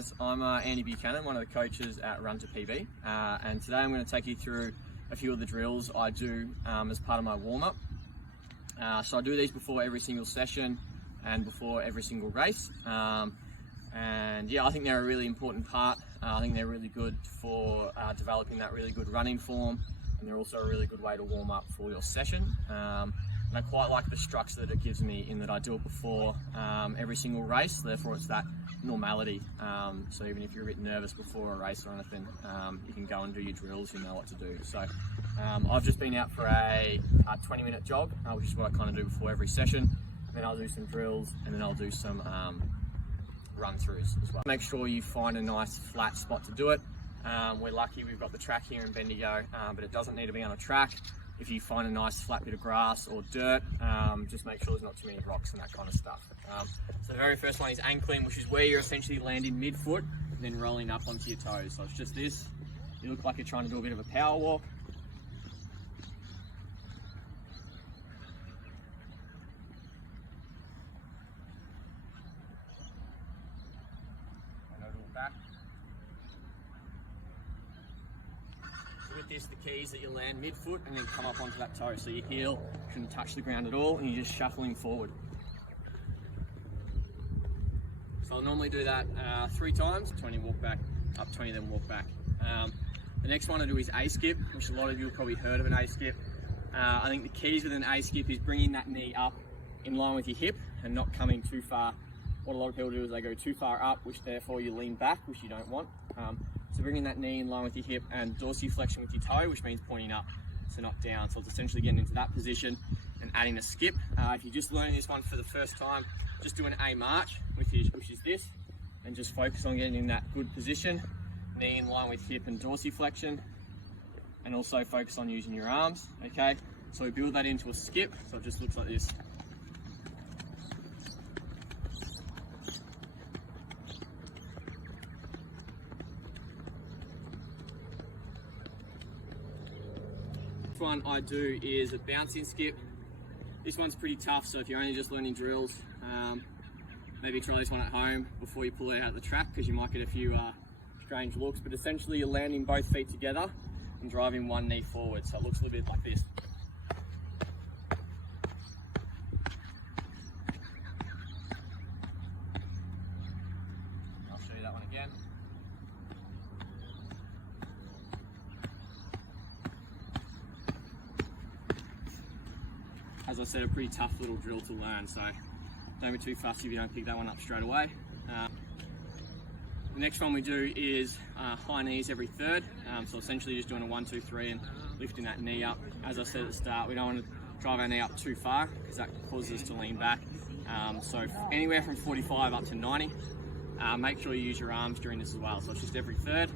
guys, I'm Andy Buchanan, one of the coaches at Run2PB, and today I'm going to take you through a few of the drills I do as part of my warm-up. So I do these before every single session and before every single race, and yeah, I think they're a really important part. I think they're really good for developing that really good running form, and they're also a really good way to warm up for your session. And I quite like the structure that it gives me in that I do it before every single race, therefore it's that normality. So even if you're a bit nervous before a race or anything, you can go and do your drills, you know what to do. So I've just been out for a 20-minute jog, which is what I kind of do before every session. Then I'll do some drills, and then I'll do some run-throughs as well. Make sure you find a nice flat spot to do it. We're lucky we've got the track here in Bendigo, but it doesn't need to be on a track. If you find a nice flat bit of grass or dirt, just make sure there's not too many rocks and that kind of stuff. So the very first one is ankling, which is where you're essentially landing mid-foot and then rolling up onto your toes. So it's just this. You look like you're trying to do a bit of a power walk. And a little back. With this, the key is that you land mid-foot and then come up onto that toe. So your heel shouldn't touch the ground at all, and you're just shuffling forward. So I'll normally do that 3 times, 20 walk back, up 20 then walk back. The next one I do is A-skip, which a lot of you have probably heard of an A-skip. I think the keys with an A-skip is bringing that knee up in line with your hip and not coming too far. What a lot of people do is they go too far up, which therefore you lean back, which you don't want. So bringing that knee in line with your hip and dorsiflexion with your toe, which means pointing up, so not down. So it's essentially getting into that position and adding a skip. If you're just learning this one for the first time, just do an A march, which is this, and just focus on getting in that good position. Knee in line with hip and dorsiflexion, and also focus on using your arms, okay? So we build that into a skip, so it just looks like this. One I do is a bouncing skip. This one's pretty tough, so if you're only just learning drills, maybe try this one at home before you pull it out the track, because you might get a few strange looks. But essentially you're landing both feet together and driving one knee forward, so it looks a little bit like this. I'll show you that one again. As I said, a pretty tough little drill to learn, so don't be too fussy if you don't pick that one up straight away. The next one we do is high knees every third. So essentially just doing a 1, 2, 3 and lifting that knee up. As I said at the start, we don't want to drive our knee up too far because that causes us to lean back. So anywhere from 45 up to 90. Make sure you use your arms during this as well. So it's just every third.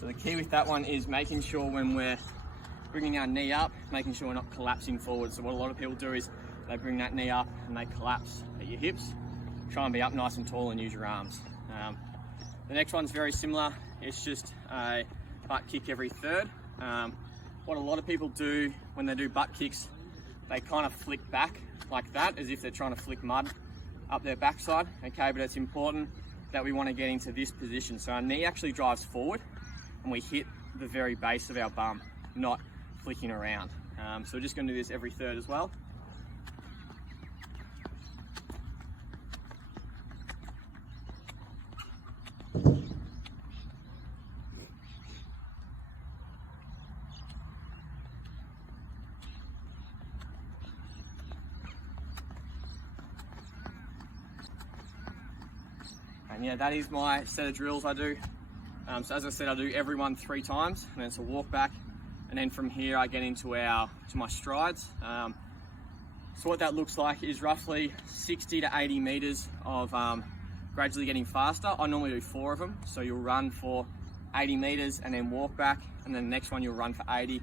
So the key with that one is making sure when we're bringing our knee up, making sure we're not collapsing forward. So what a lot of people do is they bring that knee up and they collapse at your hips. Try and be up nice and tall and use your arms. The next one's very similar. It's just a butt kick every third. What a lot of people do when they do butt kicks, they kind of flick back like that, as if they're trying to flick mud up their backside. Okay, but it's important that we want to get into this position. So our knee actually drives forward, and we hit the very base of our bum, not flicking around. So we're just going to do this every third as well. And yeah, that is my set of drills I do. So as I said, I do every one 3 times, and then it's a walk back, and then from here I get into my strides. So what that looks like is roughly 60 to 80 meters of gradually getting faster. I normally do 4 of them, so you'll run for 80 meters and then walk back, and then the next one you'll run for 80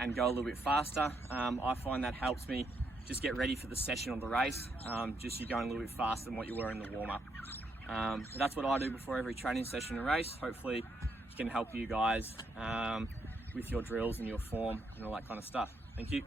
and go a little bit faster. I find that helps me just get ready for the session or the race. Just you're going a little bit faster than what you were in the warm-up. So that's what I do before every training session and race. Hopefully it can help you guys with your drills and your form and all that kind of stuff. Thank you.